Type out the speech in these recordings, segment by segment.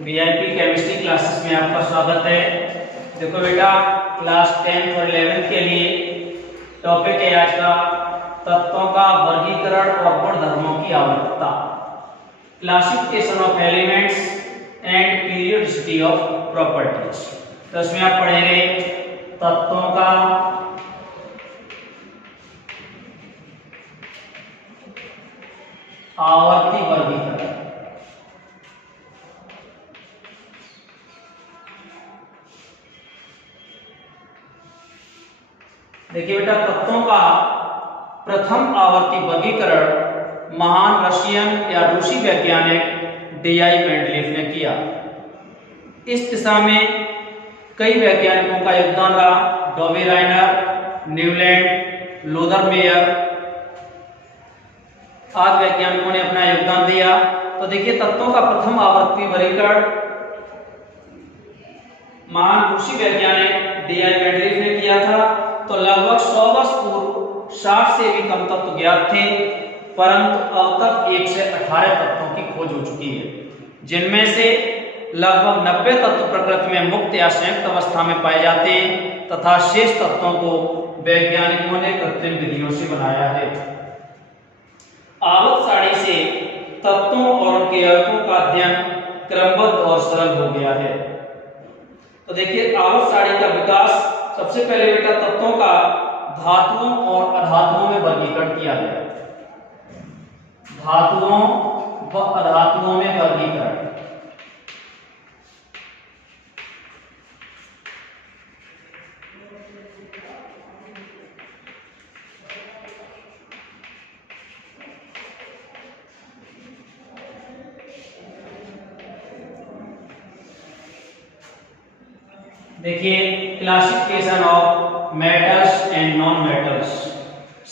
VIP chemistry classes में आपका स्वागत है। देखो बेटा, क्लास 10 और 11 के लिए टॉपिक है आज का तत्वों का वर्गीकरण और गुणधर्मों की आवृत्तता, classification of elements and periodicity of properties. तो इसमें आप पढ़ेंगे तत्वों का आवर्ती वर्गीकरण। देखिए बेटा, तत्वों का प्रथम आवर्ती वर्गीकरण महान रशियन या रूसी वैज्ञानिक डी.आई. मेंडलीफ ने किया। इस दिशा में कई वैज्ञानिकों का योगदान रहा। Dobereiner, Newland, Lothar Meyer आदि वैज्ञानिकों ने अपना योगदान दिया। तो देखिए, तत्वों का प्रथम आवर्ती वर्गीकरण महान रूसी वैज्ञानिक डी.आई. मेंडलीफ ने किया था। तो लगभग 100 वर्ष पूर्व 60 से भी कम तत्व ज्ञात थे, परंतु अब तक 1 से 18 तत्वों की खोज हो चुकी है, जिनमें से लगभग 90 तत्व प्रकृति में मुक्त या संयुक्त अवस्था में पाए जाते हैं तथा शेष तत्वों को वैज्ञानिकों ने कृत्रिम विधियों से बनाया है। आवर्त सारणी से तत्वों और उनके यौगिकों का अध्ययन क्रमबद्ध और सरल हो गया है। तो देखिए, आवर्त सारणी का विकास सबसे पहले बेटा तत्वों का धातुओं और अधातुओं में वर्गीकरण किया गया। धातुओं व अधातुओं में वर्गीकरण। देखिए, classification of metals and non metals.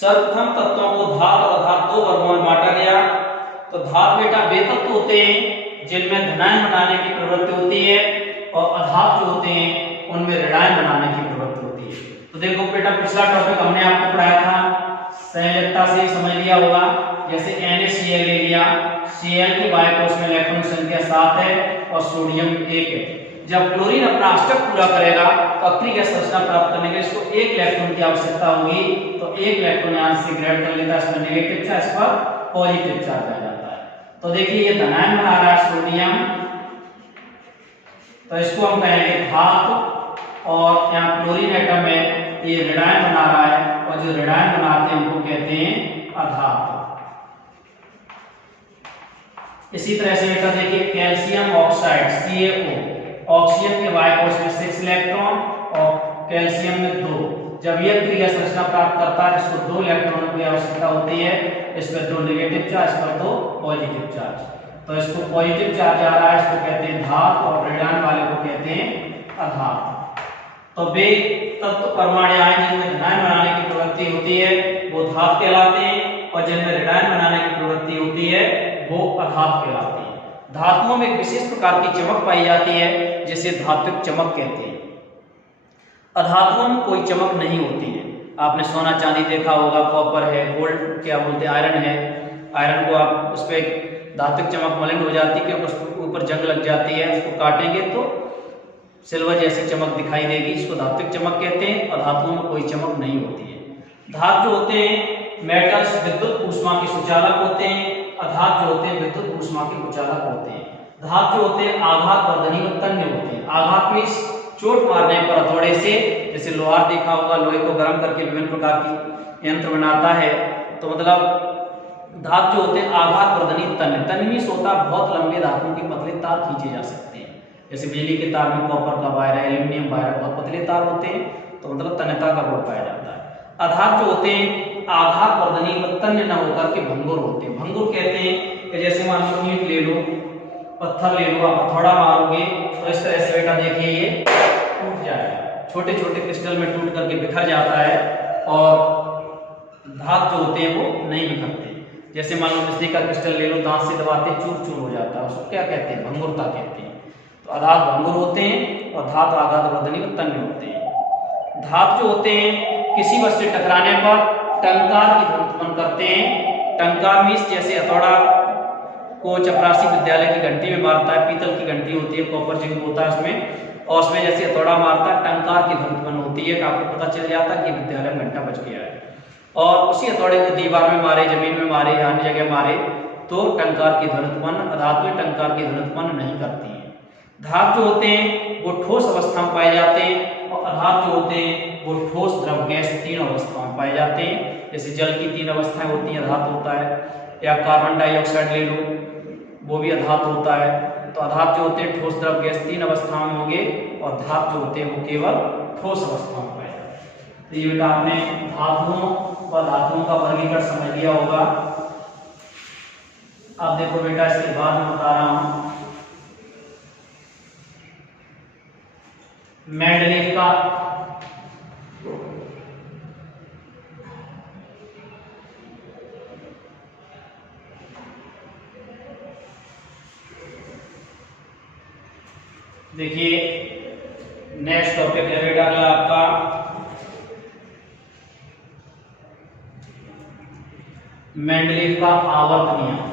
सर्वप्रथम तत्वों को धातु और अधातु दो वर्गों में बांटा गया। तो धातु बेटा वे तत्व होते हैं जिनमें धनायन बनाने की प्रवृत्ति होती है, और अधातु जो होते हैं उनमें ऋणायन बनाने की प्रवृत्ति होती है। तो देखो बेटा, पिछला टॉपिक हमने आपको पढ़ाया था, संयोजकता से समझ लिया होगा। जैसे NaCl ले लिया, Cl के बायकोष में इलेक्ट्रॉन संख्या 7 है और सोडियम 1 है। जब क्लोरीन अपना अष्टक पूरा करेगा तो अपनी गैस संरचना प्राप्त करने के लिए इसको 1 इलेक्ट्रॉन की आवश्यकता होगी। तो 1 इलेक्ट्रॉन यहां से ग्रेड कर लेता है, इसमें नेगेटिव चार्ज, इस पर पॉजिटिव चार्ज आ जाता है। तो देखिए, ये धनायन बना रहा है सोडियम, तो इसको हम कहेंगे धातु, और यहाँ क्लोरीन एटम में ये ऋणायन बना रहा है, और जो ऋणायन बनाते हैं उनको कहते हैं अधातु। इसी तरह से बेटा देखिए, कैल्शियम ऑक्साइड CaO, ऑक्सीजन के बायकोष में 6 इलेक्ट्रॉन और कैल्शियम में 2। जब यह क्रिया संरचना प्राप्त करता है, इसको 2 इलेक्ट्रॉनों की आवश्यकता होती है, इस पर 2 नेगेटिव चार्ज, पर 2 पॉजिटिव चार्ज। तो इसको पॉजिटिव चार्ज आ रहा है, इसको कहते हैं धातु, और ऋणायन वाले को कहते हैं अधातु। तो वे तत्व परमाणु आयन जिनमें धनायन बनाने की प्रवृत्ति होती है वो धातु कहलाते हैं, और जिनमें ऋणायन बनाने की प्रवृत्ति होती है वो अधातु कहलाते हैं। धातुओं में एक विशेष प्रकार की चमक पाई जाती है जिसे धात्विक चमक कहते हैं। अधातुओं में कोई चमक नहीं होती है। आपने सोना चांदी देखा होगा, कॉपर है, गोल्ड क्या बोलते हैं, आयरन है। आयरन को आप उस पर धात्विक चमक मलिन हो जाती है, क्योंकि उसके ऊपर जंग लग जाती है, उसको काटेंगे तो सिल्वर जैसी चमक दिखाई देगी, इसको धात्विक चमक कहते हैं। और धातुओं में कोई चमक नहीं होती है। धातु जो होते हैं मेटल्स विद्युत ऊष्मा के सुचालक होते हैं, अधातु जो होते हैं विद्युत ऊष्मा के कुचालक होते हैं। धातु जो होते हैं आघात वर्धनी व तन्य होते हैं। आघात में चोट मारने पर हथौड़े से, जैसे लोहार देखा होगा, लोहे को गर्म करके विभिन्न प्रकार की यंत्र बनाता है, तो मतलब धातु जो होते हैं आघात वर्धनी तन्य। तन्य में होता है बहुत लंबे धातुओं के पतले तार खींचे जा सकते हैं, जैसे बिजली के तार में कॉपर का वायर है, एल्यूमिनियम वायर, बहुत पतले तार होते हैं, तो मतलब तन्यता का गुण पाया जाता है। अधातु जो होते हैं आघात वर्धनी व तन्य न होकर के भंगुर होते हैं। भंगुर कहते हैं कि जैसे मान लो ईंट ले लो, पत्थर ले लो, आप हथौड़ा मारोगे तो इस तरह से बेटा देखिए ये टूट जाएगा, छोटे छोटे क्रिस्टल में टूट करके बिखर जाता है, और धातु जो होते हैं वो नहीं बिखरते। जैसे मान लो बिजली का क्रिस्टल ले लो, दांत से दबाते चूर चूर हो जाता है, उसको क्या कहते हैं, भंगुरता कहते हैं। तो अधातु भंगुर होते हैं और धातु आघात वर्धनी व तन्य होते हैं। धातु जो होते हैं किसी वस्तु से टकराने पर टंकार की ध्वनि उत्पन्न करते हैं। टंकार मीन्स जैसे हथौड़ा को चपरासी विद्यालय की घंटी में मारता है, पीतल की घंटी होती है, कॉपर जिंक होता है उसमें, और उसमें जैसे हथौड़ा मारता है टंकार की ध्वनि उत्पन्न होती है, आपको पता चल जाता है कि विद्यालय में घंटा बज गया है। और उसी हथौड़े को दीवार में मारे, जमीन में मारे या अन्य जगह मारे तो टंकार की ध्वनि उत्पन्न, अधातुएं टंकार की ध्वनि उत्पन्न नहीं करती हैं। धातु जो होते हैं वो ठोस अवस्था में पाए जाते हैं, और अधातु जो होते हैं वो ठोस, द्रव, गैस तीन अवस्थाओं में पाए जाते हैं। जैसे जल की तीन अवस्थाएं होती हैं, अधातु होता है, या कार्बन डाइऑक्साइड ले लो, वो भी अधातु होता है। तो अधातु जो होते हैं ठोस, द्रव, गैस तीन अवस्थाओं में होंगे, और धातु जो होते हैं वो केवल ठोस अवस्थाओं में पाए जाते हैं। तो ये बेटा आपने धातुओं व धातुओं का वर्गीकरण समझ लिया होगा। अब देखो बेटा इसके बाद मैं बता रहा हूं मेंडलीव का देखिए नेक्स्ट टॉपिक है बेटा अगला आपका मेंडलीव का आवर्त नियम।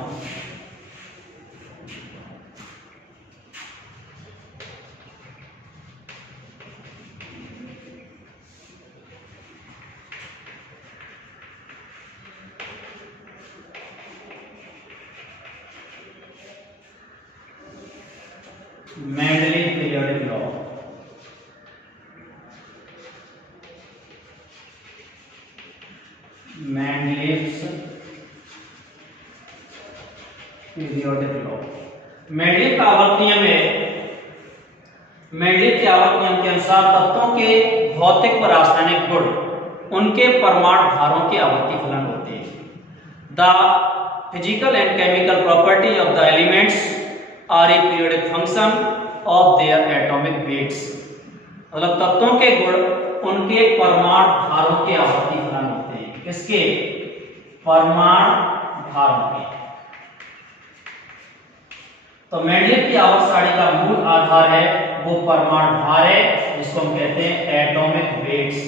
Mendeleev periodic law, Mendeleev's periodic law. Mendeleev का आवर्त नियम है, मेंडलीव के आवर्त नियम के अनुसार तत्वों के भौतिक व रासायनिक गुण उनके परमाणु भारों के आवर्ती फलन होते हैं। The physical and chemical properties of the elements are a periodic function of their atomic weights. मतलब तत्वों के गुण उनके परमाणु भारों के आवर्ती फलन होते हैं। किसके? परमाणु भारों के। तो मेंडलीव की आवर्त सारणी का मूल आधार है वो परमाणु भार है, जिसको हम कहते हैं एटॉमिक वेट्स।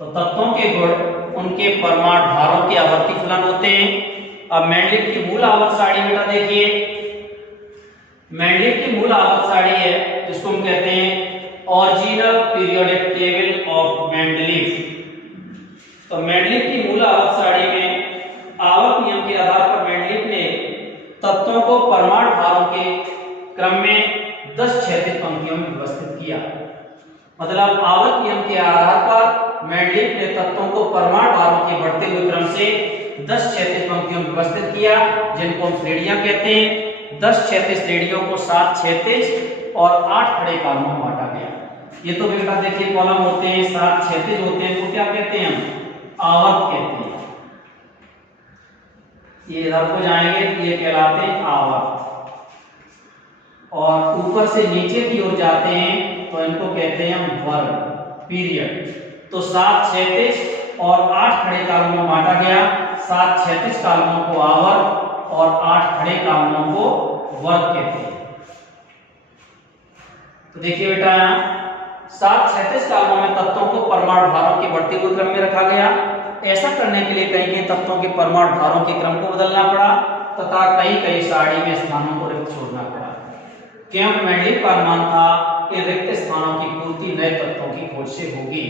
तो तत्वों के गुण उनके परमाणु भारों के आवर्ती फलन होते हैं। अब मेंडलीव की मूल आवर्त सारणी बेटा देखिए, मेंडलीव की मूल आवर्त सारणी है जिसको हम कहते हैं original periodic table of Mendeleev. तो मेंडलीव की मूल आवर्त सारणी में आवर्त नियम के आधार पर मेंडलीव ने तत्वों को परमाणु भारों के क्रम में 10 क्षैतिज पंक्तियों में व्यवस्थित किया। मतलब आवर्त नियम के आधार पर मेंडलीव ने तत्वों को परमाणु भारों के बढ़ते हुए क्रम से 10 क्षैतिज पंक्तियों में व्यवस्थित किया, जिनको हम श्रेणियां कहते हैं। 10 क्षैतिज श्रेणियों को 7 क्षैतिज और 8 खड़े कॉलमों में बांटा गया। ये तो बेटा देखिए कॉलम होते हैं, 7 क्षैतिज होते हैं, तो क्या कहते हैं हम? आवर्त कहते हैं। ये इधर को जाएंगे तो ये कहलाते हैं आवर्त, और ऊपर से नीचे की ओर जाते हैं तो इनको कहते हैं हम वर्ग, पीरियड। तो 7 क्षैतिज और 8 खड़े कॉलमों में बांटा गया। 7 क्षैतिज कॉलमों को आवर्त और 8 खड़े कॉलमों को वर्ग कहते हैं। तो देखिए बेटा 7 क्षैतिज कॉलमों में तत्वों को परमाणु भारों के बढ़ते हुए क्रम में रखा गया। ऐसा करने के लिए कई तत्वों के परमाणु भारों के क्रम को बदलना पड़ा तथा कई सारणी में स्थानों को रिक्त छोड़ना पड़ा, क्योंकि मेंडलीव का अनुमान था कि रिक्त स्थानों की पूर्ति नए तत्वों की खोज से होगी।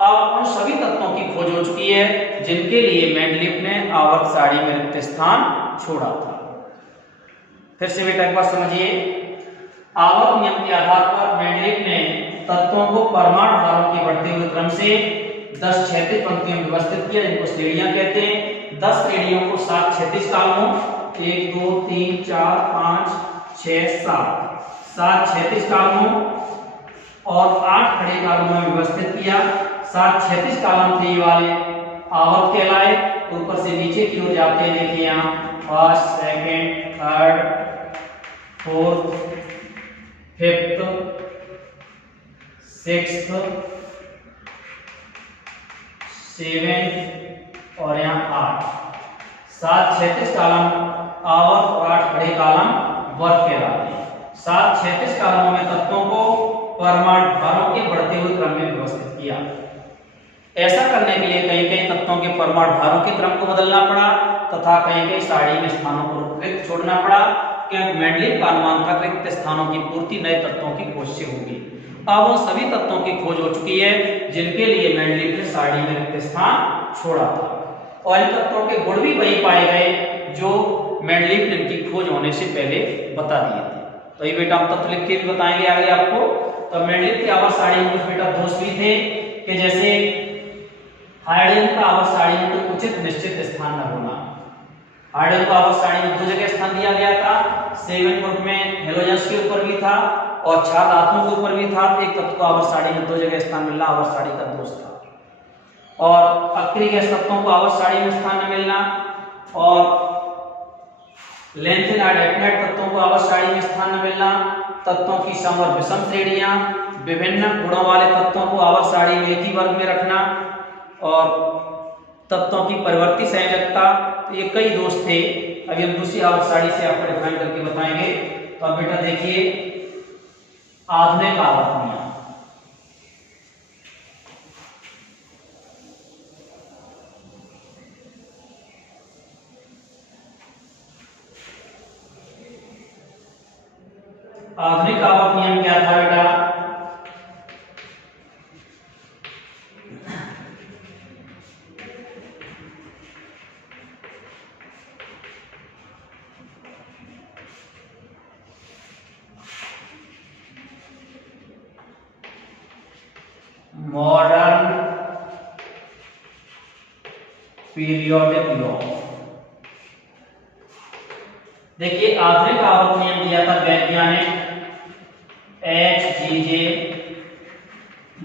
अब उन सभी तत्वों की खोज हो चुकी है जिनके लिए मेंडलीव ने आवर्त सारणी में रिक्त स्थान छोड़ा था। फिर से बेटा एक बार समझिए, आवर्त नियम के आधार पर मेंडलीव ने तत्वों को परमाणु भारों के बढ़ते हुए क्रम से 10 क्षैतिज पंक्तियों में व्यवस्थित किया, जिनको श्रेणियां कहते हैं। 10 श्रेणियों को 7 क्षैतिज कॉलमों, 1 2 3 4 5 6 7 क्षैतिज कॉलमों और 8 खड़े कॉलमों में व्यवस्थित किया। 7 क्षैतिज कॉलम थे ये वाले आवर्त कहलाए। ऊपर से नीचे की ओर जाते हैं, देखिए यहाँ first, second, third, fourth, fifth, sixth, seventh और यहाँ 8। 7 क्षैतिज कॉलम आवर्त और 8 खड़े कॉलम वर्ग कहलाते हैं। 7 क्षैतिज कॉलमों में तत्वों को परमाणु भारों के बढ़ते हुए क्रम में व्यवस्थित किया। ऐसा करने के लिए कई कई तत्वों के परमाणु भारों के क्रम को बदलना पड़ा तथा कई कई सारणी में स्थानों को रिक्त छोड़ना पड़ा, क्योंकि मेंडलीव का अनुमान था रिक्त स्थानों की पूर्ति नए तत्वों की खोज से होगी। अब उन सभी तत्वों की खोज हो चुकी है जिनके लिए मेंडलीव ने सारणी में रिक्त स्थान छोड़ा था, और इन तत्वों के गुण भी वही पाए गए जो मेंडलीव ने इनकी खोज होने से पहले बता दिए थे। तो ये बेटा हम तत्व लिख के भी बताएंगे आगे आपको। तो मेंडलीव की आवर्त सारणी में कुछ बेटा दोष भी थे कि जैसे हाइड्रोजन का आवर्त सारणी में कोई उचित निश्चित स्थान न होना। हाइड्रोजन को आवर्त सारणी में 2 जगह स्थान दिया गया था, 7 ग्रुप में हेलोजन्स के ऊपर भी था और 4 धातुओं के ऊपर भी था। एक तत्व को आवर्त सारणी में 2 जगह स्थान मिलना आवर्त सारणी का दोष था, और अक्रिय गैस तत्वों को आवर्त सारणी में स्थान न मिलना और लेंथेनाइड एक्टिनाइड तत्वों को आवर्त सारणी में स्थान न मिलना, तत्वों की सम और विषम श्रेणियां, विभिन्न गुणों वाले तत्वों को आवर्त सारणी में एक ही वर्ग में रखना और तत्वों की परिवर्ती संयोजकता, तो ये कई दोष थे। अभी हम दूसरी आवर्त सारणी से आपको डिफाइन करके बताएंगे। तो अब बेटा देखिए आधुनिक आवर्त नियम। आधुनिक आवर्त नियम क्या था बेटा? Modern periodic law. देखिए आधुनिक आवर्त नियम दिया था वैज्ञानिक HGJ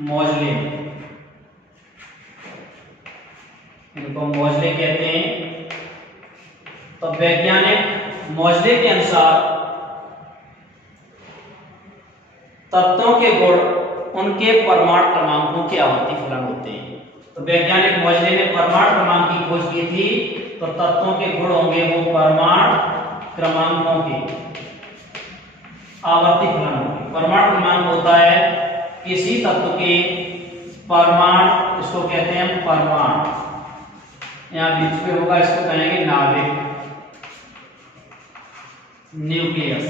मोजले, इनको मोजले कहते हैं। तो वैज्ञानिक मोजले के अनुसार तत्वों के गुण उनके परमाणु क्रमांकों के आवर्ती फलन होते हैं। तो वैज्ञानिक मोजले ने परमाणु क्रमांक की खोज की थी, तो तत्वों के गुण होंगे वो परमाणु क्रमांकों के आवर्ती फलन होंगे। परमाणु क्रमांक होता है किसी तत्व के परमाणु, इसको कहते हैं परमाणु, यहाँ बीच में होगा इसको कहेंगे नाभिक न्यूक्लियस,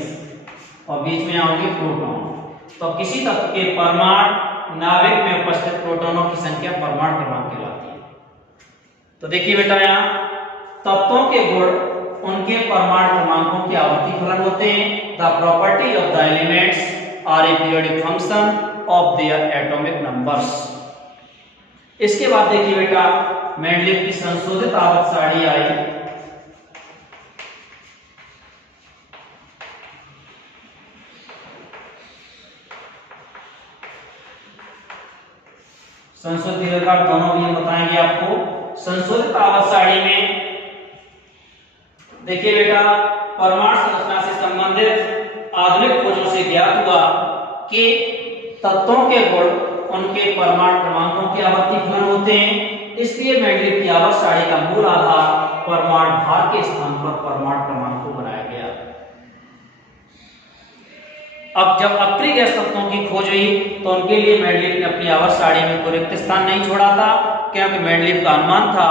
और बीच में आओगे प्रोटॉन। तो किसी तत्व के परमाणु नाभिक में उपस्थित प्रोटॉनों की संख्या परमाणु क्रमांक कहलाती है। तो देखिए बेटा यहाँ तत्वों के गुण उनके परमाणु क्रमांकों के आवर्ती फलन होते हैं। The property of the elements are a periodic function of their atomic numbers. इसके बाद देखिए बेटा मेंडलीव की संशोधित आवर्त सारणी आई। संशोधित दोनों भी हम बताएंगे आपको। संशोधित आवर्त सारणी में देखिए बेटा परमाणु संरचना से संबंधित आधुनिक खोजों से ज्ञात हुआ कि तत्वों के गुण उनके परमाणु क्रमांकों के आवर्ती फलन होते हैं। इसलिए मेंडलीव की आवर्त सारणी का मूल आधार परमाणु भार के स्थान पर परमाणु क्रमांक को बनाया गया। अब जब अक्रिय गैस तत्वों की खोज हुई तो उनके लिए मेंडलीव ने अपनी आवर्त सारणी में कोई रिक्त स्थान नहीं छोड़ा था, क्योंकि मेंडलीव का अनुमान था,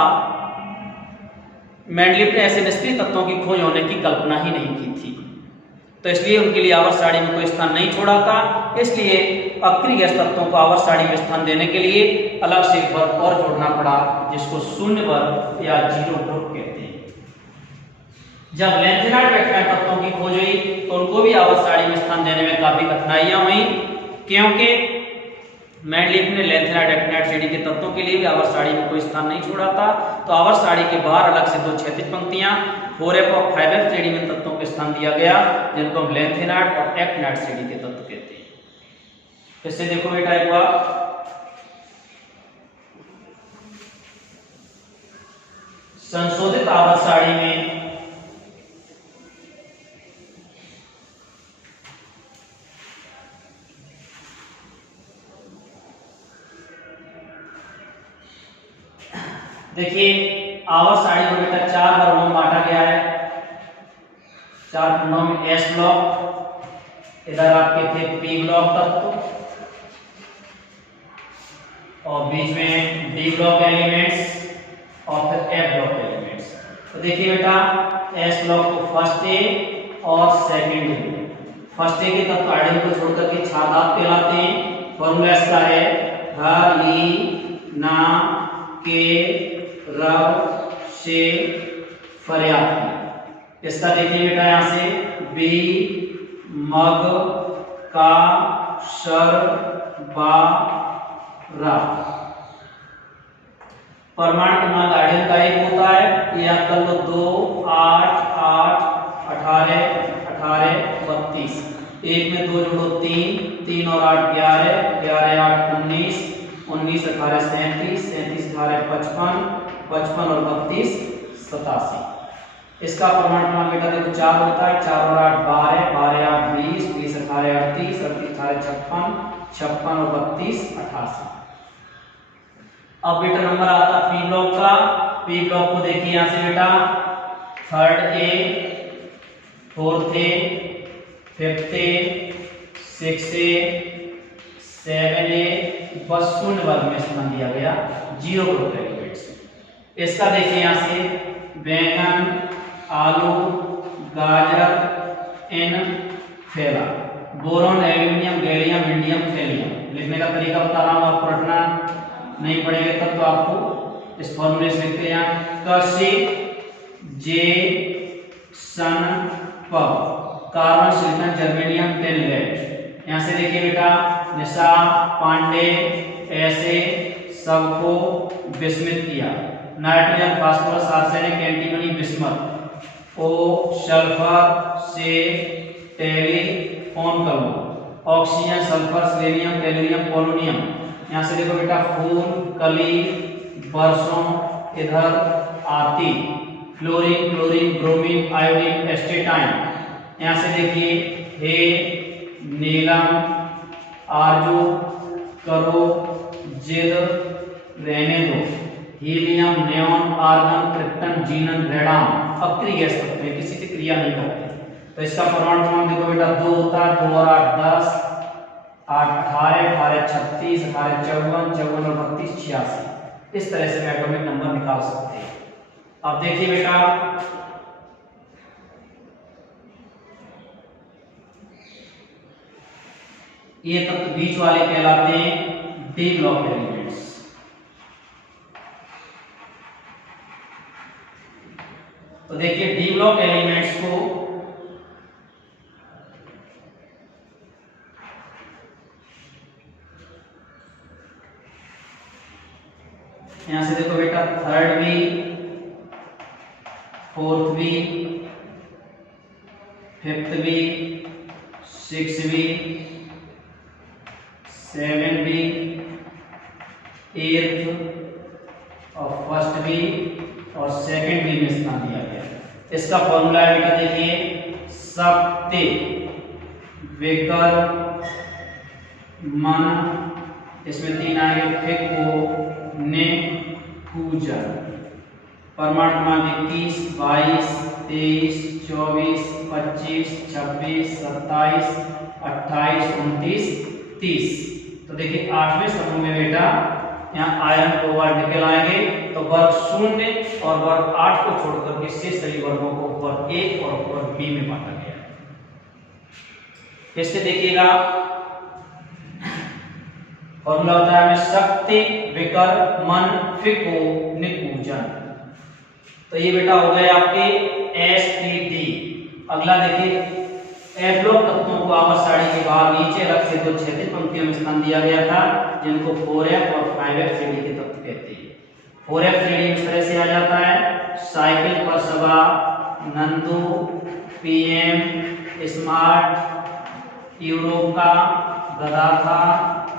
मेंडलीव ने ऐसे निष्क्रिय तत्वों की खोज होने की कल्पना ही नहीं की थी, तो इसलिए उनके लिए आवर्त सारणी में कोई स्थान नहीं छोड़ा था। इसलिए अक्रिय गैस तत्वों को आवर्त सारणी में स्थान देने के लिए अलग से एक वर्ग और जोड़ना पड़ा, जिसको शून्य वर्ग या जीरो ग्रुप कहते हैं। जब लेंथेनाइड एक्टिनाइड तत्वों की खोज हुई तो उनको भी आवर्त सारणी में स्थान देने में काफी कठिनाइयां हुई, क्योंकि मेंडलीव ने लेंथेनाइड एक्टिनाइड श्रेणी के तत्वों के लिए भी आवर्त सारणी में कोई स्थान नहीं छोड़ा था। तो आवर्त सारणी के बाहर अलग से 2 क्षैतिज पंक्तियां 4f और 5f श्रेणी में तत्वों को स्थान दिया गया, जिनको हम लेंथेनाइड और एक्टिनाइड श्रेणी के तत्व कहते हैं। इससे देखो बेटा एक बार संशोधित आवर्त सारणी में देखिए आवर्त सारणी को बेटा 4 वर्गों में बांटा गया है। 4 खंडों में एस ब्लॉक, इधर आपके थे पी ब्लॉक तत्व, और बीच में डी ब्लॉक एलिमेंट्स और फिर एफ ब्लॉक एलिमेंट्स। तो देखिए बेटा एस ब्लॉक को फर्स्ट ए और सेकंड ए। फर्स्ट ए के तत्व आयोडीन को छोड़कर के क्षारदात कहलाते हैं। फॉर्मूला इसका है ना के रब से पर्याप्त। इसका देखिए बेटा यहाँ से बी मग का शर बा रा। परमाणु क्रमांक आयोडीन का एक होता है, ये आप कर लो 2 8 8 18 18 32। एक में 2 जोड़ो 3 3 और 8 11 11 8 19 19 18 37 37 18 55 55 और 32 87। इसका परमाणु क्रमांक बेटा देखो 4 होता है, 4 और 8 12 12 8 20 20 18 38 38 18 56 56 और 32 88। अब बेटा नंबर आता है पी ब्लॉक का। पी ब्लॉक को देखिए यहां से बेटा third A, fourth A, fifth A, six A, seven A, बस शून्य वर्ग में स्थान दिया गया, जीरो ग्रुप एलिमेंट्स। इसका देखिए यहां से बैंगन, आलू, गाजर, इन, फैला, boron, aluminium, gallium, indium, thallium. लिखने का तरीका बता रहा हूं, आपको रटना नहीं पड़ेगा तब तो आपको इस फॉर्मूले से लिखते हैं कसी जे सन पब carbon, silicon, germanium, tin, lead. यहां से देखिए बेटा निशा पांडे ऐसे सबको विस्मित किया। Nitrogen, phosphorus, arsenic, antimony, bismuth. ओ सल्फर से टेलीफोन करो। Oxygen, sulphur, selenium, tellurium, polonium. यहां से देखो बेटा फूल कली बरसों इधर आती। Fluorine, chlorine, bromine, iodine, astatine. यहां से देखिए हे नीलम, आरजू करो, जिद रहने दो। Helium, neon, argon, krypton, xenon, radon. अक्रिय गैस तत्व है, किसी से क्रिया नहीं करते। तो इसका परमाणु क्रमांक देखो बेटा 2 होता है, 2 और 8 10 8 18 18 36 18 54 54 और 32 86। इस तरह से हम एटॉमिक नंबर निकाल सकते हैं। अब देखिए बेटा ये तत्व बीच वाले कहलाते हैं डी ब्लॉक एलिमेंट्स। तो देखिए डी ब्लॉक एलिमेंट्स को यहां से देखो बेटा third B, fourth B, fifth B, six B, seven B, eighth और फर्स्ट बी और सेकंड बी में स्थान दिया गया। इसका फॉर्मूला है बेटा देखिए सप्ते विकर मन, इसमें 3 आएंगे, फिको ने पूजा। परमाणु क्रमांक 21 22 23 24 25 26 27 28 29 30। तो देखिए 8वें समूह में बेटा यहाँ आयरन, कोबाल्ट, निकल आएंगे। तो वर्ग 0 और वर्ग 8 को छोड़कर के शेष सभी वर्गों को वर्ग 1 और वर्ग बी में बांटा गया। इससे देखिएगा फॉर्मूला होता है शक्ति विकर मन फिको निकूजन। तो ये बेटा हो गए आपके एसपीडी। अगला देखिए एफ ब्लॉक तत्वों को आपस सारणी के बाहर नीचे रख से 2 क्षैतिज पंक्तियों में स्थान दिया गया था, जिनको 4f और 5f श्रेणी के तत्व कहते हैं। 4f श्रेणी इस तरह से आ जाता है साइकिल पर सवार नंदू, पीएम, स्मार्ट, यूरोका, गधा था,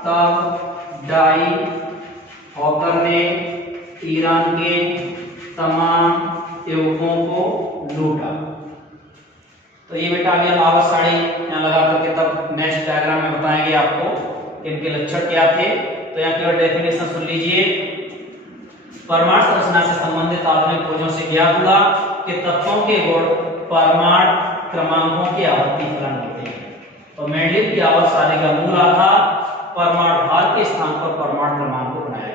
तब, डाई, हॉकर ने ईरान के तमाम युवकों को लूटा। तो ये बेटा अभी हम आवाज साड़ी यहाँ लगा करके तब नेक्स्ट डायग्राम में बताएंगे आपको इनके लक्षण क्या थे। तो यहाँ केवल डेफिनेशन सुन लीजिए। परमाणु संरचना से संबंधित आधुनिक खोजों से ज्ञात हुआ कि तत्वों के गुण परमाणु क्रमांकों के आवर्ती फलन होते हैं। तो मेंडलीव की आवर्त सारणी का मूल आधार परमाणु भार के स्थान पर परमाणु क्रमांक को बनाया।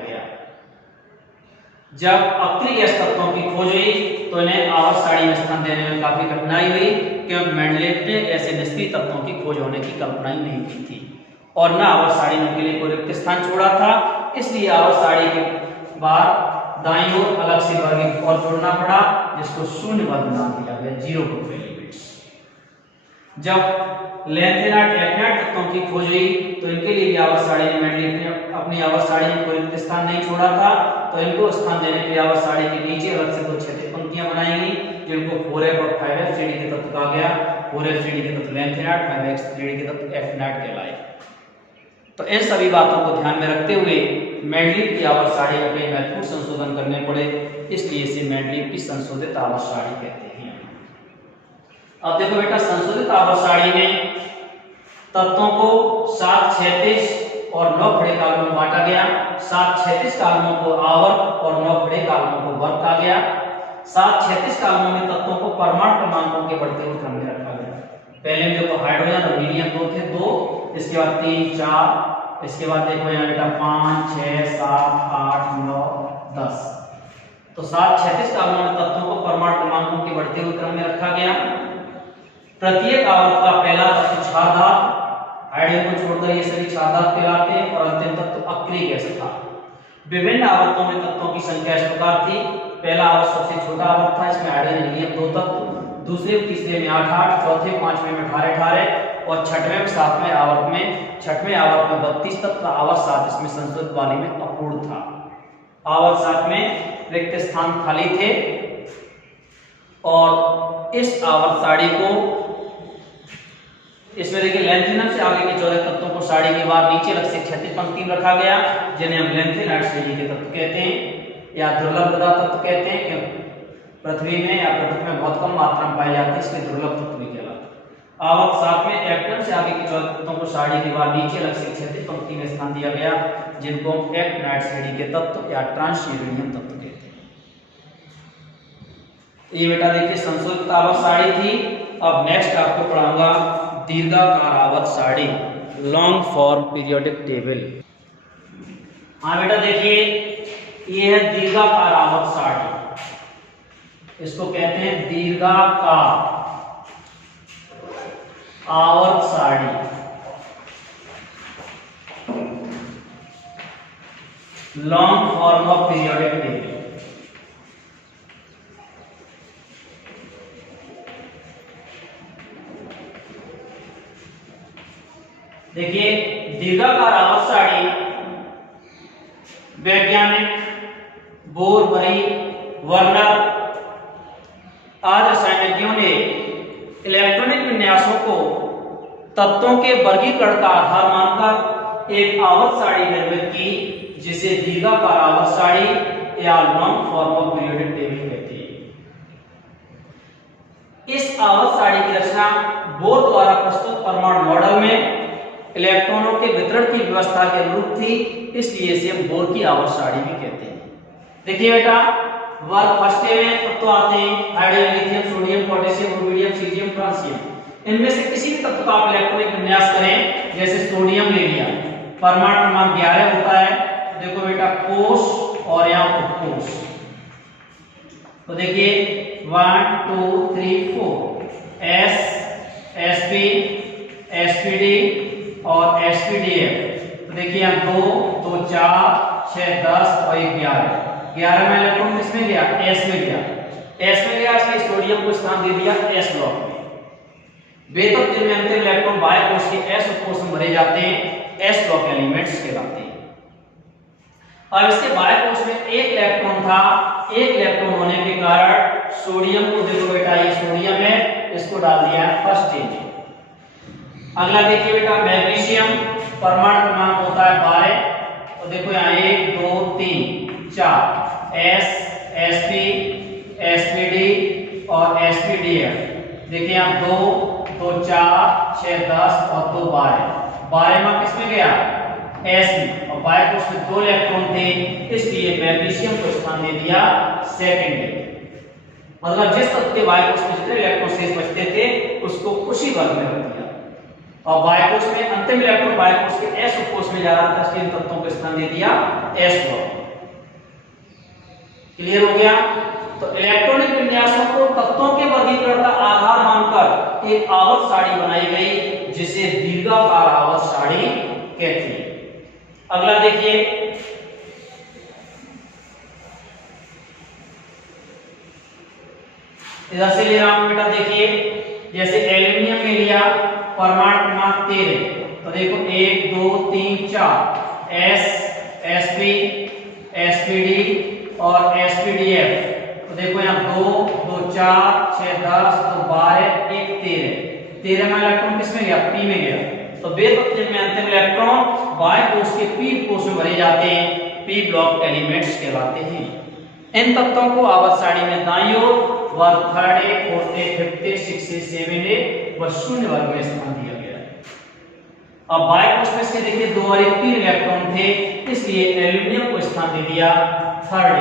जब अक्रिय गैस तत्वों की खोज हुई तो इन्हें आवर्त सारणी में स्थान देने में काफी कठिनाई हुई, क्योंकि मेंडलीव ने ऐसे निष्क्रिय तत्वों की खोज होने की कल्पना ही नहीं की थी और न आवर्त सारणी के लिए कोई रिक्त स्थान छोड़ा था। इसलिए आवर्त सारणी के बाद दाईं ओर अलग से वर्ग और जोड़ना पड़ा, जिसको शून्य वर्ग नाम दिया गया, जीरो ग्रुप एलिमेंट्स। जब लेंथेनाइट एफनाइट तत्वों की खोज हुई तो इनके लिए भी आवर्त सारणी में मेंडलीव ने अपनी आवर्त सारणी में कोई रिक्त स्थान नहीं छोड़ा था, तो इनको स्थान देने के लिए आवर्त सारणी के नीचे अलग से दो क्षैतिज पंक्तियां बनाई गई, जिनको 4f और 5f श्रेणी के तत्व कहा गया। 4f श्रेणी के तत्व लेंथेनाइट, 5f श्रेणी के तत्व एफनाइट कहलाए। तो इन सभी बातों को ध्यान में रखते हुए मेंडलीव की आवर्त सारणी में कई महत्वपूर्ण संशोधन करने पड़े, इसलिए इसे मेंडलीव की संशोधित आवर्त सारणी कहते हैं। अब देखो बेटा, संशोधित आवर्त सारणी में तत्वों को 7 क्षैतिज और 9 खड़े कॉलमों में बांटा गया। 7 क्षैतिज कॉलमों को आवर्त और 9 खड़े कॉलमों को वर्ग कहा गया। 7 क्षैतिज कॉलमों में तत्वों को परमाणु क्रमांकों के बढ़ते हुए क्रम में रखा गया। पहले में देखो हाइड्रोजन और हीलियम 2 थे, 2, इसके बाद 3, 4, इसके बाद देखो यहाँ बेटा 5, 6, 7, 8, 9, 10। तो 7 क्षैतिज कॉलमों में तत्वों को परमाणु क्रमांकों के बढ़ते हुए क्रम में रखा गया। प्रत्येक आवर्त का पहला तत्व क्षार धातु, हाइड्रोजन को छोड़कर ये सभी क्षार धातु कहलाते हैं, और अंतिम तत्व अक्रिय गैस था। विभिन्न आवर्तों में तत्वों की संख्या इस प्रकार थी। पहला आवर्त सबसे छोटा आवर्त था, इसमें हाइड्रोजन हीलियम 2 तत्व, दूसरे तीसरे में 8 8, चौथे पांचवें में 18 18 और छठवें सातवें आवर्त में 32 तत्व। आवर्त 7 इसमें संशोधित वाले में अपूर्ण था। आवर्त 7 में रिक्त स्थान खाली थे और इस आवर्त सारणी को इसमें देखिए लेंथेनम से आगे के 14 तत्वों को सारणी के बाद नीचे अलग से क्षैतिज पंक्ति में रखा गया, जिन्हें हम लेंथेनाइट श्रेणी के तत्व कहते हैं या दुर्लभ पदार्थ तत्व कहते हैं, क्योंकि पृथ्वी में या प्रकृति में बहुत कम मात्रा में पाए जाते हैं, इसलिए दुर्लभ तत्व भी कहलाते हैं। आवर्त 7 में एक्टिनम से आगे के 14 तत्वों को सारणी के बाद नीचे अलग से क्षैतिज पंक्ति में स्थान दिया गया, जिनको हम एक्टिनाइट श्रेणी के तत्व या ट्रांसयूरेनियम तत्व कहते हैं। ये बेटा देखिए संशोधित आवर्त सारणी थी। अब नेक्स्ट आपको पढ़ाऊंगा दीर्घाकार आवर्त सारणी, लॉन्ग फॉर्म पीरियोडिक टेबल। हाँ बेटा देखिए, ये है दीर्घाकार आवर्त सारणी, इसको कहते हैं दीर्घाकार आवर्त सारणी, long form of periodic table. देखिए दीर्घाकार आवर्त सारणी वैज्ञानिक बोर, बरी, वर्नर आदि रसायनज्ञों ने इलेक्ट्रॉनिक विन्यासों को तत्वों के वर्गीकरण का आधार मानकर एक आवर्त सारणी निर्मित की, जिसे दीर्घाकार आवर्त सारणी या long form of periodic table कहते हैं। इस आवर्त सारणी की रचना बोर द्वारा प्रस्तुत परमाणु मॉडल में इलेक्ट्रॉनों के वितरण की व्यवस्था के अनुरूप थी, इसलिए इसे हम बोर की आवर्त सारणी भी कहते हैं। देखिए बेटा, वर्ग फर्स्ट में तत्व आते हैं hydrogen, lithium, sodium, potassium, rubidium, caesium, francium. इनमें से किसी भी तत्व का आप इलेक्ट्रॉनिक विन्यास करें, जैसे सोडियम ले लिया, परमाणु क्रमांक 11 होता है। देखो बेटा कोष और यहाँ उपकोष, तो देखिए 1 2 3 4 S, Sp, Spd और Spdf। तो देखिए यहाँ 2 2 4 6 10 और 11 में इलेक्ट्रॉन किसमें गया? S में गया। S में गया, इसलिए सोडियम को स्थान दे दिया S ब्लॉक में। वे तत्व जिनमें अंतिम इलेक्ट्रॉन बाह्य कोश के S उपकोष में भरे जाते हैं S ब्लॉक एलिमेंट्स कहलाते हैं। अब इसके बाह्य कोश में एक इलेक्ट्रॉन था, एक इलेक्ट्रॉन होने के कारण सोडियम को, देखो बेटा ये सोडियम है, इसको डाल दिया फर्स्ट स्टेज। अगला देखिए बेटा मैग्नीशियम, परमाणु क्रमांक होता है 12, तो देखो यहाँ 1 2 3 4 S, Sp, Spd और Spdf। देखिए यहाँ 2 2 4 6 10 और 2 12 में किसमें गया? S में, और बाह्य कोश में 2 इलेक्ट्रॉन थे, इसलिए मैग्नीशियम को स्थान दे दिया सेकेंड। मतलब जिस तत्व के बाह्य कोश में जितने इलेक्ट्रॉन शेष बचते थे उसको उसी वर्ग में रख दिया, और बाह्य कोश में अंतिम इलेक्ट्रॉन बाह्य कोश के S उपकोष में जा रहा था, इसलिए इन तत्वों को स्थान दे दिया S ब्लॉक। क्लियर हो गया। तो इलेक्ट्रॉनिक विन्यासों को तत्वों के वर्गीकरण का आधार मानकर एक आवर्त सारणी बनाई गई जिसे दीर्घाकार आवर्त सारणी कहते हैं। अगला देखिए, इधर से ले रहा हूं बेटा, देखिए जैसे एल्यूमिनियम में लिया परमाणु क्रमांक 13, तो देखो 1 2 3 4 एस एसपी एसपीडी और एसपीडीएफ। तो देखो यहाँ 2 2 4 6 10 2 12 1 13 में इलेक्ट्रॉन किसमें गया? पी में गया। तो बेतरतीब में अंतिम इलेक्ट्रॉन बाएं कोष के पी कोष में भरे जाते हैं, पी ब्लॉक एलिमेंट्स कहलाते हैं। इन तत्वों को आवर्त सारणी में दाईं ओर वर्ग 3 A 4 A 5 A 6 A 7 A व शून्य वर्ग में स्थान दिया गया है। अब बाएं कोष में इसके देखिए 2 और 1 3 इलेक्ट्रॉन थे, इसलिए एल्यूमिनियम को स्थान दे दिया 3rd A।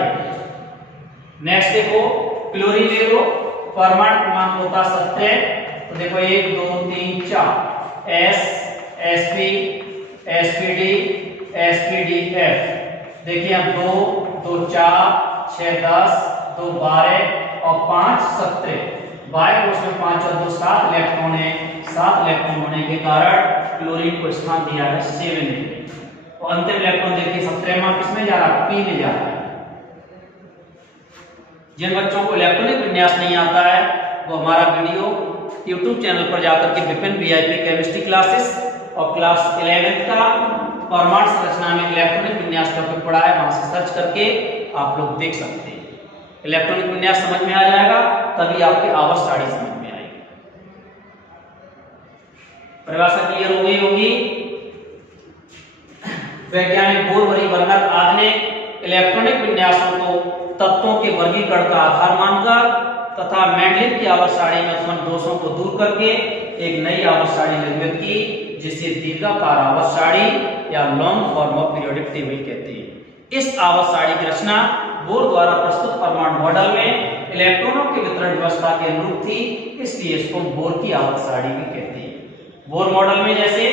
नेक्स्ट देखो क्लोरीन ले लो, परमाणु क्रमांक होता 17, तो देखो 1 2 3 4 एस एसपी एसपीडी एसपीडीएफ। देखिए अब 2 2 4 6 10 2 12 और 5 17। बाएं कोष में 5 और 2 7 इलेक्ट्रॉन है। 7 इलेक्ट्रॉन होने के कारण क्लोरीन को स्थान दिया है 7 में। तो अंतिम इलेक्ट्रॉन देखिए 17 में किसमें जा रहा है? पी में जा रहा है। जिन बच्चों को इलेक्ट्रॉनिक विन्यास नहीं आता है वो हमारा वीडियो YouTube चैनल पर जाकर के विपिन वीआईपी केमिस्ट्री क्लासेस और क्लास 11th का परमाणु संरचना में इलेक्ट्रॉनिक विन्यास टॉपिक पढ़ा है, वहां से सर्च करके आप लोग देख सकते हैं। इलेक्ट्रॉनिक विन्यास समझ में आ जाएगा तभी आपकी आवर्त सारणी समझ में आएगी। परिभाषा क्लियर हो गई होगी। वैज्ञानिक बोरवरी वर्नर आदि ने इलेक्ट्रॉनिक विन्यासों को तत्वों के वर्गीकरण का आधार मानकर तथा मेंडलिव की आवर्त सारणी में उत्पन्न दोषों को दूर करके एक नई आवर्त सारणी निर्मित की जिसे दीर्घाकार आवर्त सारणी या long form of periodic table कहते हैं। इस आवर्त सारणी की रचना बोर द्वारा प्रस्तुत परमाणु मॉडल में इलेक्ट्रॉनों के वितरण व्यवस्था के अनुरूप थी, इसलिए इसको बोर की आवर्त सारणी भी कहते हैं। बोर मॉडल में जैसे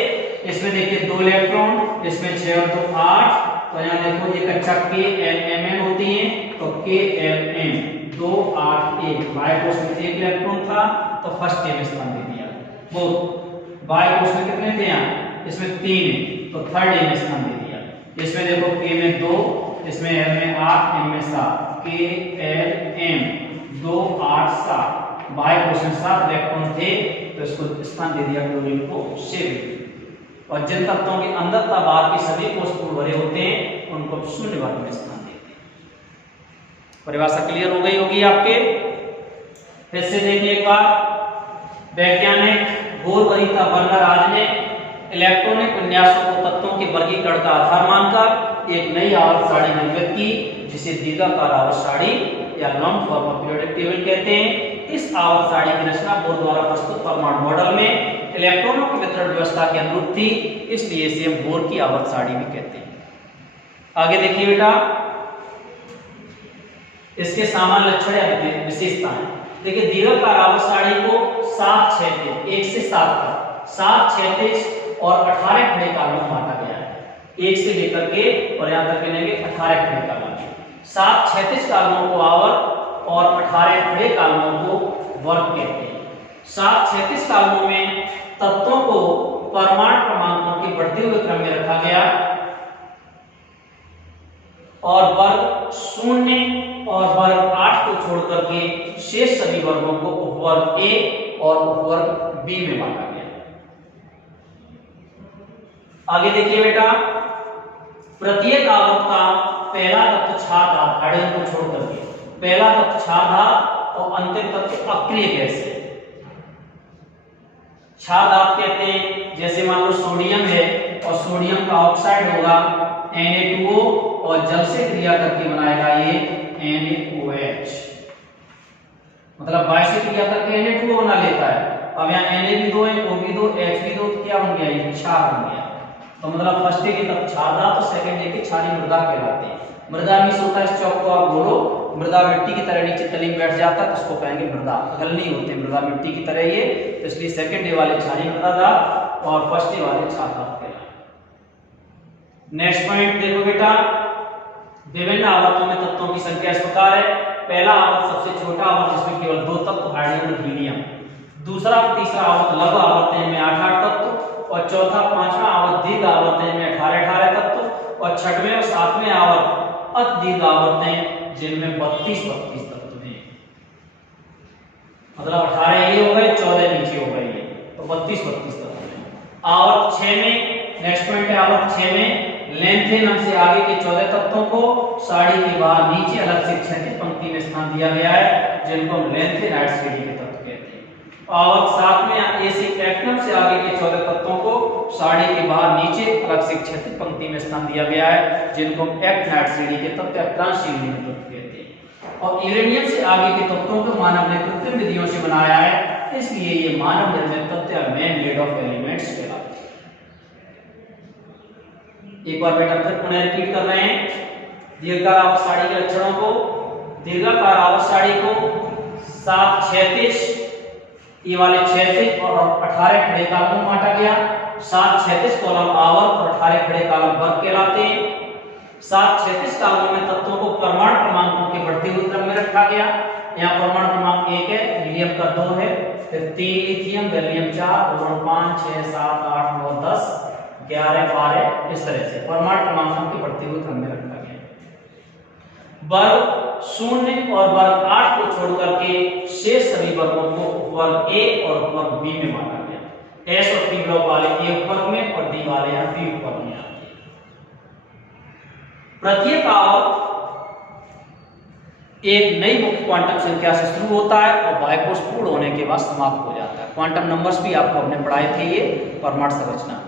इसमें देखिए 2 इलेक्ट्रॉन, इसमें 6 और 2 8, तो यहाँ देखो एक अच्छा KLMN होती है, तो KLM 2 8 1। बाएं कोष में 1 इलेक्ट्रॉन था तो फर्स्ट A में स्थान दे दिया। बोर बाएं कोष में कितने थे? यहाँ इसमें 3 है तो 3rd A में स्थान दे दिया। इसमें देखो K में 2, इसमें L में 8, M में 7, KLM 2 8 7। बाएं कोष में 7 इलेक्ट्रॉन थे तो इसको स्थान दे दिया क्लोरीन को 7। और जिन तत्वों के अंदर तथा बाहर के सभी कोष पूर्ण भरे होते हैं उनको शून्य वर्ग में स्थान देते हैं। परिभाषा क्लियर हो गई होगी आपके। फिर से देखिए एक बार, वैज्ञानिक बोरवरी तथा वर्नर आदि ने इलेक्ट्रॉनिक विन्यासों को तत्वों के वर्गीकरण का आधार मानकर एक नई आवर्त सारणी निर्मित की जिसे दीर्घाकार आवर्त सारणी या long form of periodic table कहते हैं। इस आवर्त सारणी की रचना बोर द्वारा प्रस्तुत परमाणु मॉडल में इलेक्ट्रॉनों की वितरण व्यवस्था के अनुरूप थी, इसलिए इसे हम बोर की आवर्त सारणी भी कहते हैं। आगे देखिए बेटा, इसके सामान्य लक्षण या विशेषताएं देखिए। दीर्घाकार आवर्त सारणी को 7 क्षैतिज 1 से 7 तक 7 क्षैतिज और 18 खड़े कालों में बांटा गया है। 1 से लेकर के और यहां तक गिनेंगे 18 खड़े कालों में। 7 क्षैतिज कालों को आवर्त और 18 खड़े कालों को वर्ग कहते हैं। 7 क्षैतिज कालों में तत्वों को परमाणु क्रमांकों के बढ़ते हुए क्रम में रखा गया और वर्ग 0 और वर्ग 8 को छोड़कर के शेष सभी वर्गों को उपवर्ग A और उपवर्ग B में बांटा गया। आगे देखिए बेटा, प्रत्येक आवर्त का पहला तत्व क्षार धातु हाइड्रोजन को छोड़कर के पहला तत्व क्षार धातु और अंतिम तत्व अक्रिय गैस है। क्षार धातु कहते हैं जैसे मान लो सोडियम है और सोडियम का ऑक्साइड होगा Na2O और जल से क्रिया करके बनाएगा ये NaOH, मतलब बाय से क्रिया करके Na2O बना लेता है। अब यहाँ Na भी 2 है, O भी 2, H भी 2, तो क्या बन गया? ये क्षार बन गया। तो मतलब फर्स्ट के तब क्षार धातु, सेकंड के क्षारीय मृदा कहलाते हैं। मृदा मिस होता है, इस चौक को आप बोलो मृदा मिट्टी की तरह नीचे तली बैठ जाता है तो उसको कहेंगे मृदा। गल नहीं होते मृदा मिट्टी की तरह ये, तो इसलिए सेकंड डे वाले क्षारीय मृदा था और फर्स्ट डे वाले क्षार धातु कहलाते। नेक्स्ट पॉइंट देखो बेटा, विभिन्न आवर्तों में तत्वों की संख्या इस प्रकार है। पहला आवर्त सबसे छोटा आवर्त जिसमें केवल 2 तत्व हाइड्रोजन और हीलियम, दूसरा तीसरा आवर्त लघु आवर्त है में 8 तत्व, और चौथा पांचवा आवर्त दीर्घ आवर्त है में 18 तत्व, और छठवें और सातवें आवर्त अति दीर्घ आवर्त हैं जिनमें 32 तत्व हैं। मतलब 18 ये हो गए, 14 नीचे हो गए, ये तो 32 तत्व हैं। आवर्त 6 में नेक्स्ट पॉइंट है, आवर्त 6 में लेंथेनम से आगे के 14 तत्वों को साड़ी के बाहर नीचे अलग से क्षैतिज पंक्ति में स्थान दिया गया है जिनको हम लेंथेनाइड श्रेणी के तत्व कहते हैं। आवर्त 7 में एसिक्लेटम से आगे के 14 तत्वों को साड़ी के बाहर नीचे अलग से क्षैतिज पंक्ति में स्थान दिया गया है जिनको हम एक्टिनाइड श्रेणी के तत्व या ट्रांस श्रेणी के तत्व कहते हैं। और यूरेनियम से आगे के तत्वों को मानव ने कृत्रिम विधियों से बनाया है, इसलिए ये मानव निर्मित तत्व या मैन मेड ऑफ एलिमेंट्स कहलाते हैं। एक बार बेटा फिर पुनः रिपीट कर रहे हैं दीर्घाकार आवर्त सारणी के लक्षणों को। दीर्घाकार आवर्त सारणी को 7 क्षैतिज, ये वाले क्षैतिज और 18 खड़े कॉलम में बांटा गया। 7 क्षैतिज कॉलम आवर्त और 18 खड़े कॉलम वर्ग कहलाते हैं। 7 क्षैतिज कॉलमों में तत्वों को परमाणु क्रमांकों के बढ़ते हुए क्रम में रखा गया। यहाँ परमाणु क्रमांक 1 है, हीलियम का 2 है, फिर 3 लिथियम, बेरिलियम 4, बोरॉन 5, 6, 7, 8, 9, 10, 11, 12 इस तरह से परमाणु क्रमांकों के बढ़ते हुए क्रम में रखा गया। वर्ग 0 और वर्ग 8 को छोड़कर के शेष सभी वर्गों को वर्ग ए और वर्ग बी में बांटा गया। एस और पी ब्लॉक वाले ए उपवर्ग में और डी वाले यहाँ बी उपवर्ग में आते हैं। प्रत्येक आवर्त एक नई मुख्य क्वांटम संख्या से शुरू होता है और बायकोष पूर्ण होने के बाद समाप्त हो जाता है। क्वांटम नंबर्स भी आपको हमने पढ़ाए थे ये परमाणु संरचना में।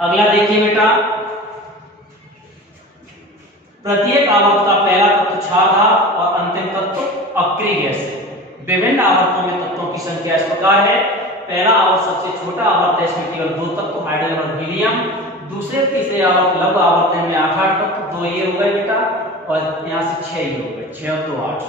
अगला देखिए बेटा, प्रत्येक आवर्त का पहला तत्व क्षारधार और अंतिम तत्व अक्रिय गैस है। विभिन्न आवर्तों में तत्वों की संख्या इस प्रकार है। पहला आवर्त सबसे छोटा आवर्त है, इसमें केवल 2 तत्व हाइड्रोजन और हीलियम। दूसरे तीसरे आवर्त लघु आवर्त में 8 तत्व, 2 ये हो गए बेटा, और यहाँ से 6 ये हो गए, 6 और 2 8,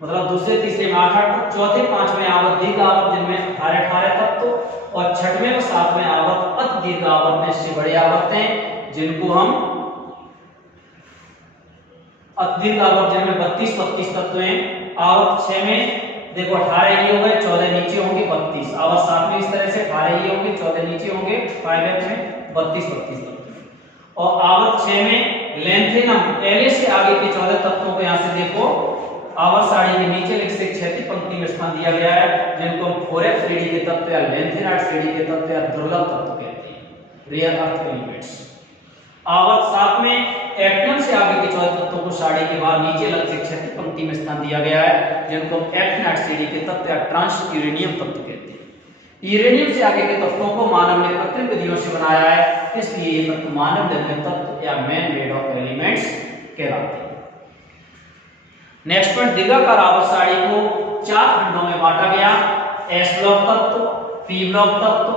मतलब दूसरे तीसरे में 8 तत्व। चौथे पांचवें आवर्त दीर्घ आवर्त जिनमें 18 तत्व, और छठवें और सातवें आवर्त अति दीर्घ आवर्त हैं, इससे बड़े आवर्त हैं जिनको हम अति दीर्घ आवर्त जिनमें 32 तत्व हैं। आवर्त 6 में देखो 18 ये हो गए, 14 नीचे होंगे 32। आवर्त 7 में इस तरह से 18 ये होंगे, 14 नीचे होंगे, 5 में 32 तत्व। और आवर्त 6 में लेंथेनम एल से आगे के 14 तत्वों को यहाँ से देखो आवर्त सारणी के नीचे लिख से क्षैतिज पंक्ति में स्थान दिया गया है जिनको हम 4f श्रेणी के तत्व या लेंथेनाइड श्रेणी के तत्व या दुर्लभ तत्व कहते हैं, रेयर अर्थ एलिमेंट्स। आवर्त 7 में एक्टिनम से आगे के 14 तत्वों को सारणी के बाहर नीचे लग से क्षैतिज पंक्ति में स्थान दिया गया है जिनको हम एक्टिनाइड श्रेणी के तत्व या ट्रांस यूरेनियम तत्व कहते हैं। यूरेनियम से आगे के तत्वों को मानव ने कृत्रिम विधियों से बनाया है, इसलिए ये तत्व मानव निर्मित तत्व या मैन मेड ऑफ एलिमेंट्स कहलाते हैं। नेक्स्ट पॉइंट, दीर्घाकार आवर्त सारणी को 4 खंडों में बांटा गया। एस ब्लॉक तत्व, पी ब्लॉक तत्व,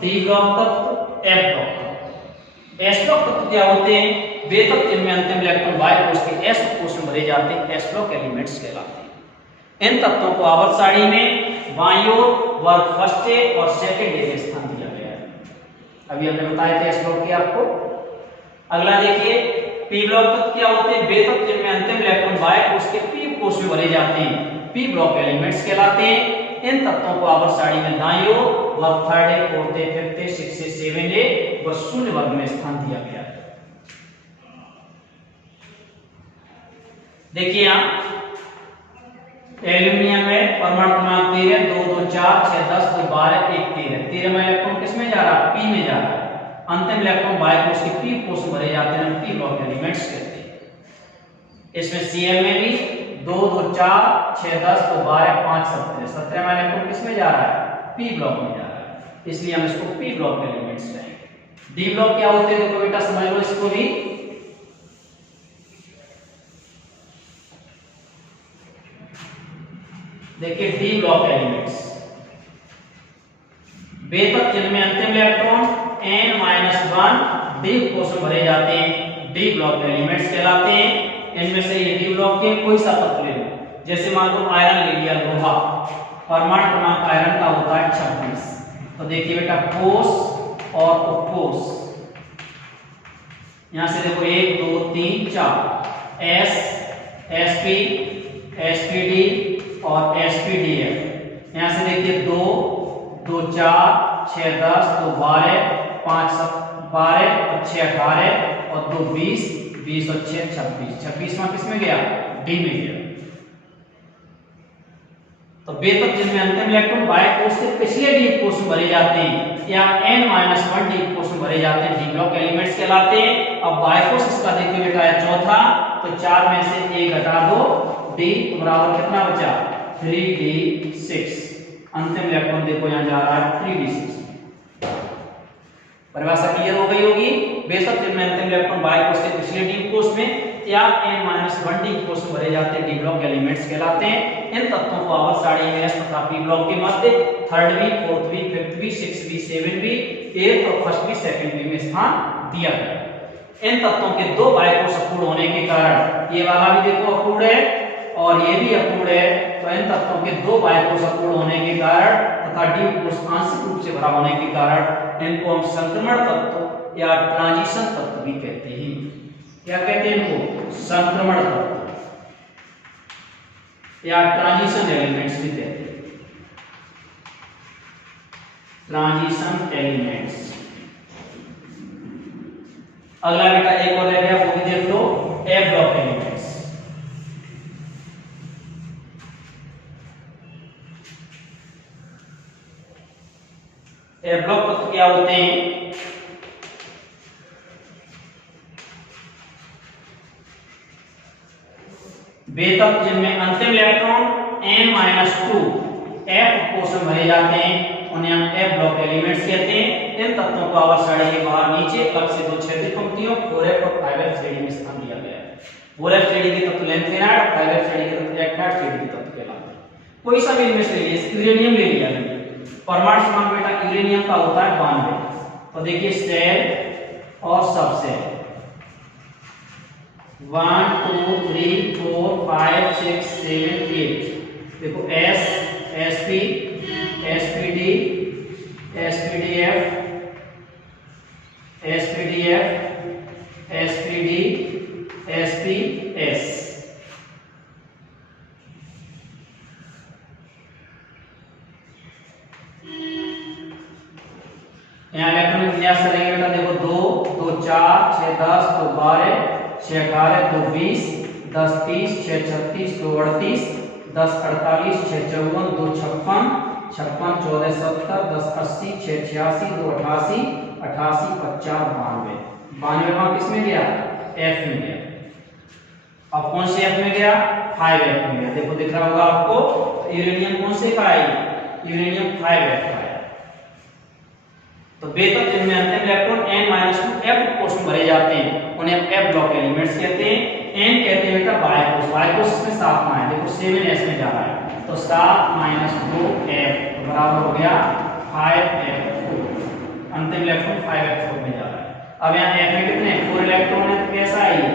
डी ब्लॉक तत्व, एफ ब्लॉक तत्व। एस ब्लॉक तत्व क्या होते हैं? वे तत्व जिनमें अंतिम इलेक्ट्रॉन बाह्य कोश के एस कोश में भरे जाते हैं, एस ब्लॉक एलिमेंट्स कहलाते हैं। इन तत्वों को आवर्त सारणी में बाईं ओर वर्ग फर्स्ट ए और सेकंड ए में स्थान दिया गया है। अभी हमने बताया था एस ब्लॉक के आपको। अगला देखिए, पी ब्लॉक तत्व क्या होते हैं? वे तत्व जिनमें अंतिम इलेक्ट्रॉन बाह्य कोश के पी कोश में भरे जाते हैं, पी ब्लॉक एलिमेंट्स कहलाते हैं। इन तत्वों को आवर्त सारणी में दाईं ओर वर्ग third A, fourth A, fifth A, sixth A, seventh A व शून्य वर्ग में स्थान दिया गया है। देखिए यहाँ एल्यूमिनियम में परमाणु क्रमांक 13, 2 2 4 6 10 2 12 1 13। 13 में इलेक्ट्रॉन किस में जा रहा है? पी में जा रहा है। अंतिम इलेक्ट्रॉन बाह्य कोश के पी कोश में भरे जाते हैं, पी ब्लॉक एलिमेंट्स कहते हैं। इसमें सीएल में भी 2 2 4 6 10 2 12 5 17। 17 में इलेक्ट्रॉन किस में जा रहा है? पी ब्लॉक में जा रहा है, इसलिए हम इसको पी ब्लॉक एलिमेंट्स कहेंगे। डी ब्लॉक क्या होते हैं? देखो बेटा समझ लो इसको भी। देखिए डी ब्लॉक एलिमेंट्स वे तत्व जिनमें अंतिम इलेक्ट्रॉन n-1 डी कोश में भरे जाते हैं, डी ब्लॉक एलिमेंट्स कहलाते हैं। इनमें से ये डी ब्लॉक के कोई सा तत्व ले लो, जैसे मान लो आयरन ले लिया, लोहा, परमाणु क्रमांक आयरन का होता है 26। तो देखिए बेटा कोष और उपकोष, यहां से देखो 1 2 3 4 एस, एसपी, एसपीडी और एसपीडीएफ। यहां से देखिए 2 2 4 6 10 2 12 5 7 12 और 6 18 और 2 20 20 और 6 26। 26वां किस में गया? डी में गया। तो बेतब जिनमें अंतिम इलेक्ट्रॉन बाय कोष से पिछले डी कोष में भरे जाते हैं या n-1 डी कोष में भरे जाते हैं, डी ब्लॉक एलिमेंट्स कहलाते हैं। अब बाय कोष इसका देखिए बेटा है चौथा, तो 4 में से 1 घटा दो, डी बराबर कितना बचा? 3d6। अंतिम इलेक्ट्रॉन देखो यहां जा रहा है 3d6। परिभाषा क्लियर हो गई होगी। बेशक जिनमें अंतिम इलेक्ट्रॉन बाय कोष से पिछले डी कोष में या n-1 डी कोष में भरे जाते हैं, डी ब्लॉक एलिमेंट्स कहलाते हैं। इन तत्वों को आवर्त सारणी में s तथा p ब्लॉक के मध्य 3rd B, 4th B, 5th B, 6th B, 7th B, 8th और 1st वी, 2nd वी में स्थान दिया गया। इन तत्वों के दो बाय कोष अपूर्ण होने के कारण ये वाला भी देखो अपूर्ण है और ये भी अपूर्ण है। तो इन तत्वों के दो बाय कोष अपूर्ण होने के कारण तथा डी कोष आंशिक रूप से भरा होने के कारण इनको हम संक्रमण तत्व या ट्रांजिशन तत्व भी कहते हैं। क्या कहते हैं इनको? संक्रमण तत्व या ट्रांजिशन एलिमेंट्स भी कहते हैं। Transition elements. अगला बेटा एक और रह गया, वो भी देख लो, F block elements. F block तत्व क्या होते हैं? बेतब जिनमें अंतिम इलेक्ट्रॉन n-2 f कोष में भरे जाते हैं उन्हें हम एफ ब्लॉक एलिमेंट्स कहते हैं। इन तत्वों को आवर्त सारणी के बाहर नीचे अलग से दो क्षैतिज पंक्तियों 4f और 5f श्रेणी में स्थान दिया गया है। 4f श्रेणी के तत्व लेंथेनाइड और 5f श्रेणी के तत्व एक्टिनाइड श्रेणी के तत्व कहलाते हैं। कोई सा भी इनमें से यूरेनियम ले लिया हमने। परमाणु क्रमांक बेटा यूरेनियम का होता है 92। तो देखिए सेल और सबसेल 1 2 3 4 5 6 7 8। देखो S, SP, SPD, SPDF, SPDF, SPD, SPS। यहाँ इलेक्ट्रॉनिक विन्यास करेंगे बेटा। देखो 2 2 4 6 10 2 12 6 18 2 20 10 30 6 36 2 38 10 48 6 54 2 56 56 14 70 10 80 6 86 2 88 88 50 92। 92वां किस में गया? एफ में गया। अब कौन से एफ में गया? 5f में गया। देखो दिख रहा होगा आपको। यूरेनियम कौन से का है? यूरेनियम 5f का है। तो बेतब जिनमें अंतिम इलेक्ट्रॉन n-2 f कोष में भरे जाते हैं उन्हें हम f ब्लॉक एलिमेंट्स कहते हैं। n कहते हैं बेटा बाय कोष। बाय कोष इसमें 7वां है। देखो 7s में जा रहा है तो 7 - 2f बराबर हो गया 5f4। अंतिम इलेक्ट्रॉन 5f4 में जा रहा है। अब यहाँ f में कितने 4 इलेक्ट्रॉन है तो कैसा है ये?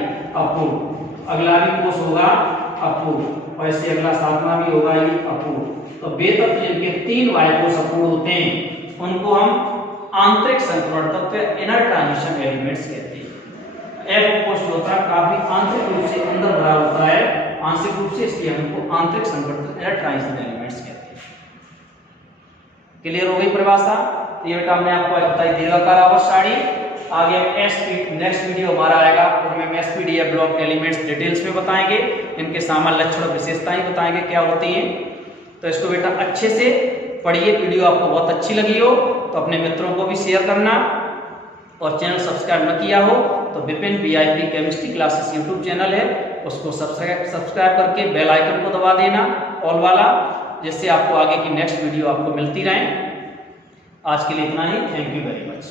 अपूर्ण। अगला भी कोष होगा अपूर्ण और इससे अगला 7वां भी होगा ये अपूर्ण। तो बेतब जिनके 3 बाय कोष अपूर्ण होते हैं उनको हम आंतरिक संक्रमण तत्व इनर ट्रांजिशन एलिमेंट्स कहते हैं। एफ कोष होता है काफी आंतरिक रूप से अंदर भरा होता है, आंशिक रूप से, इसलिए हमको आंतरिक संक्रमण तत्व इनर ट्रांजिशन एलिमेंट्स कहते हैं। क्लियर हो गई परिभाषा? ये बेटा हमने आपको बताई दीर्घाकार आवर्त सारणी। आगे हम नेक्स्ट वीडियो हमारा आएगा उसमें हम एसपीडीएफ ब्लॉक एलिमेंट्स डिटेल्स में बताएंगे, इनके सामान्य लक्षण और विशेषताएं बताएंगे क्या होती हैं। तो इसको बेटा अच्छे से पढ़िए। वीडियो आपको बहुत अच्छी लगी हो तो अपने मित्रों को भी शेयर करना और चैनल सब्सक्राइब न किया हो तो Vipin VIP chemistry classes YouTube channel है, उसको सब्सक्राइब करके बेल आइकन को दबा देना ऑल वाला, जिससे आपको आगे की नेक्स्ट वीडियो आपको मिलती रहे। आज के लिए इतना ही। Thank you very much.